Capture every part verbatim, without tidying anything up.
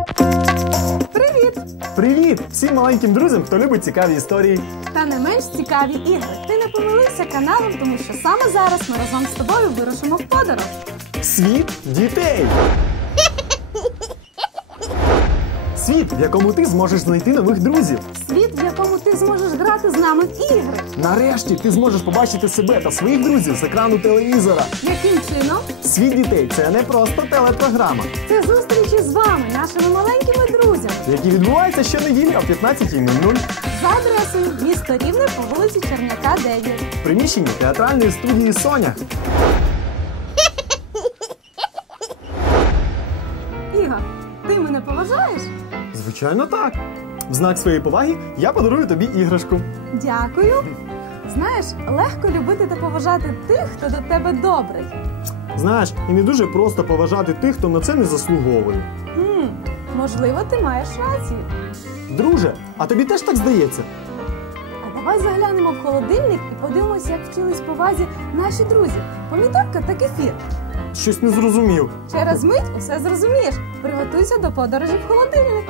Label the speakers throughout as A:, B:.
A: Привіт!
B: Привіт всім маленьким друзям, хто любить цікаві історії.
A: Та не менш цікаві ігри. Ти не помилився каналом, тому що саме зараз ми разом з тобою вирушимо в подорож.
B: Світ дітей! Світ, в якому ти зможеш знайти нових друзів.
A: Світ, в якому ти зможеш грати з нами в ігри.
B: Нарешті ти зможеш побачити себе та своїх друзів з екрану телевізора.
A: Яким чином?
B: Світ дітей – це не просто телепрограма,
A: Це зустрічі з вами, нашими маленькими друзями.
B: які відбуваються щонеділі о п'ятнадцятій нуль нуль
A: За адресою місто Рівне по вулиці Черняка, дев'ять.
B: в приміщенні театральної студії «Соня».
A: Ігор, ти мене поважаєш?
B: Звичайно, так. В знак своєї поваги я подарую тобі іграшку.
A: Дякую. Знаєш, легко любити та поважати тих, хто до тебе добрий.
B: Знаєш, і не дуже просто поважати тих, хто на це не заслуговує.
A: Хм, можливо, ти маєш рацію.
B: Друже, а тобі теж так здається?
A: А давай заглянемо в холодильник і подивимося, як вчились повазі наші друзі. Помідорка та кефір.
B: Щось не зрозумів.
A: Через мить усе зрозумієш. Приготуйся до подорожі в холодильник.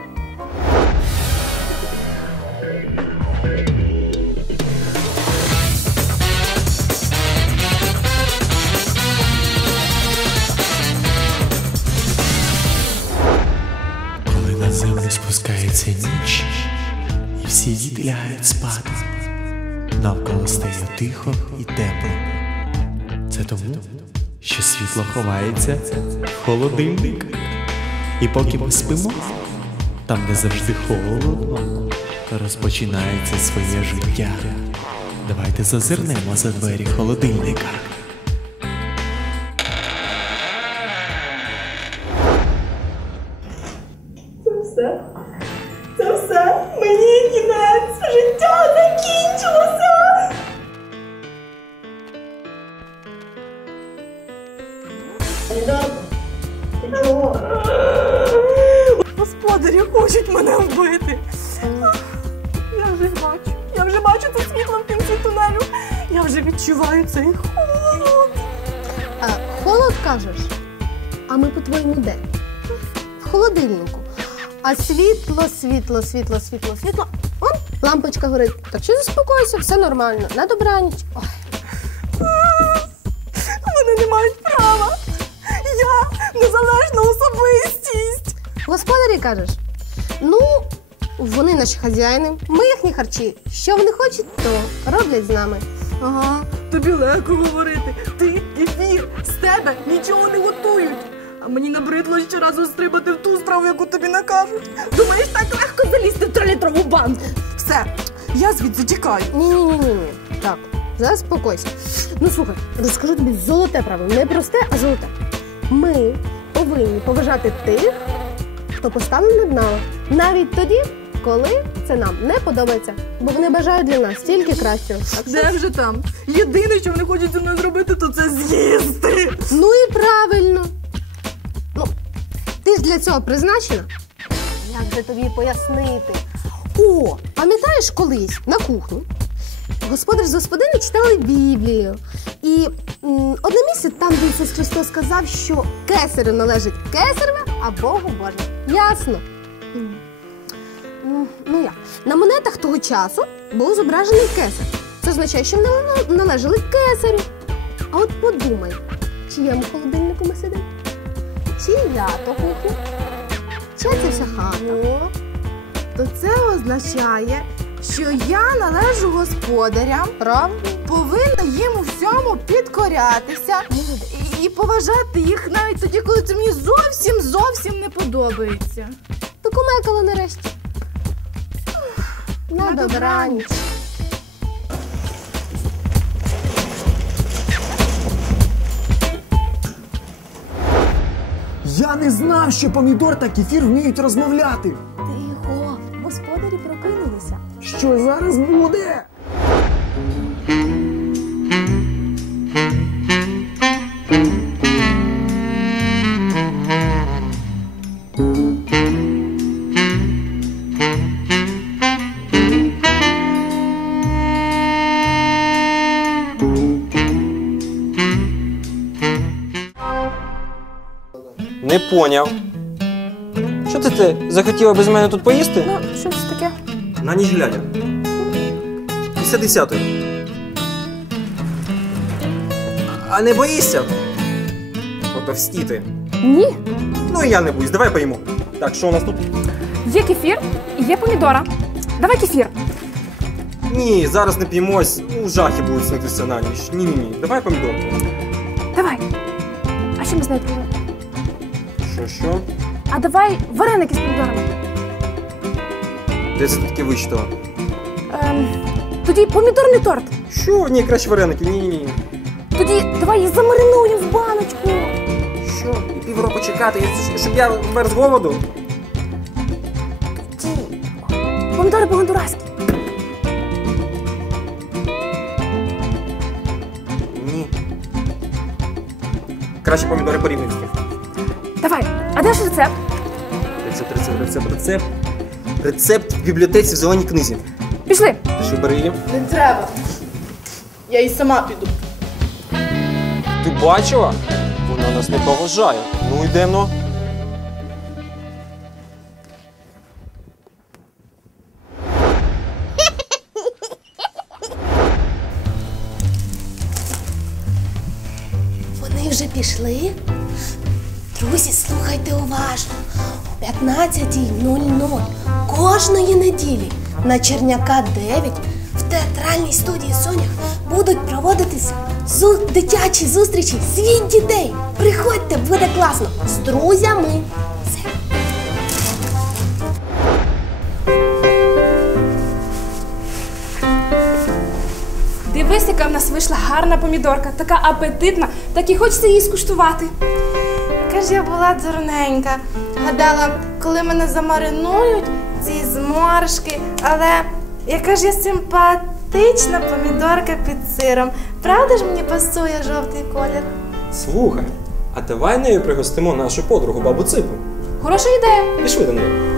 C: Коли на землю спускається ніч, і всі діти лягають спати, навколо стає тихо і тепло. Це тому, що світло ховається в холодильник. І поки ми спимо, там, де завжди холодно, розпочинається своє життя. Давайте зазирнемо за двері холодильника.
D: Це все. Це все. Мені кінець. Життя закінчилося. Ти чого? Господарі хочуть мене вбити. Я вже бачу. Я вже бачу це світло в кінці тунелю. Я вже відчуваю цей холод.
E: А, холод, кажеш? А ми, по-твоєму, де? В холодильнику. А світло, світло, світло, світло, світло. Он, лампочка горить. Так що заспокойся, все нормально. На добраніч. Ой.
D: Вони не мають права. Я незалежна особистість.
E: Господарі, кажеш? Ну, вони наші хазяїни, ми їхні харчі. Що вони хочуть, то роблять з нами.
D: Ага, тобі легко говорити. Ти ефір, з тебе нічого не готують. А мені набридло щоразу стрибати в ту страву, яку тобі накажуть. Думаєш, так легко залізти в трилітрову банку? Все, я звідси тікаю.
E: Ні-ні-ні-ні. Так, заспокойся. Ну, слухай, розкажу тобі золоте правило. Не просте, а золоте. Ми повинні поважати тих, хто поставлений над нами. Навіть тоді, коли це нам не подобається. Бо вони бажають для нас тільки кращого. Так що...
D: Де вже там? Єдине, що вони хочуть зі мною зробити, то це з'їсти.
E: Ну і правильно. Ну, ти ж для цього призначена. Як же тобі пояснити? О, пам'ятаєш колись на кухні господар з господині читали Біблію. І м, одне місце там, де Ісус Христос сказав, що кесарю належить кесареве, а Богу Боже. Ясно? М. Ну, ну як? На монетах того часу був зображений кесар. Це означає, що вони належали кесарю. А от подумай, в чиєму холодильнику ми сидимо? Чия то кухня? Чия це вся хата?
D: То це означає, що я належу господарям,
E: Правда?
D: повинна їм у всьому підкорятися і, і поважати їх навіть тоді, коли це мені зовсім, зовсім не подобається.
E: Покумекала нарешті. На,
D: На
E: добраніч.
B: Я не знав, що помідор та кефір вміють розмовляти.
A: Тихо, господарі прокинулися.
B: Що зараз буде?
F: Не поняв. Що ти ти захотіла без мене тут поїсти?
A: Ну, щось таке.
F: На ніч глядя. Після десятої. А не боїшся? Потовстіти.
A: Ні.
F: Ну і я не боюсь, давай поїмо. Так, що у нас тут?
A: Є кефір і є помідора. Давай кефір.
F: Ні, зараз не п'ємось, ну жахи будуть снитися на ніч. Ні-ні-ні, давай помідор.
A: Давай. А що ми з нею п'ємо?
F: Що, що?
A: А давай вареники з помідорами.
F: Де це ти таке вичитала?
A: Ем, тоді помідорний торт.
F: Що? Ні, краще вареники, ні-ні-ні.
A: Тоді давай їх замаринуємо в баночку.
F: Що? І півроку чекати, щоб я вмер з голоду?
A: Ті. Помідори по-гондураськи.
F: Ні. Краще помідори по-рівненськи.
A: Давай. А де ж рецепт?
F: Рецепт, рецепт, рецепт, рецепт. Рецепт в бібліотеці в зеленій книзі.
A: Пішли.
F: Що, бери її?
D: Не треба. Я і сама піду.
F: Ти бачила? Вона нас не поважає. Ну, йдемо.
E: Вони вже пішли? Друзі, слухайте уважно. О п'ятнадцятій нуль нуль кожної неділі на Черняка дев'ять в театральній студії «Сонях» будуть проводитися зу- дитячі зустрічі «Світ дітей». Приходьте, буде класно. З друзями. Все.
A: Дивись, яка в нас вийшла гарна помідорка. Така апетитна, так і хочеться її скуштувати.
D: Яка ж я була дурненька. Гадала, коли мене замаринують, ці зморшки, але яка ж я симпатична помідорка під сиром. Правда ж мені пасує жовтий колір?
F: Слухай, а давай нею пригостимо нашу подругу бабу Ципу.
A: Хороша ідея.
F: Пішли до неї.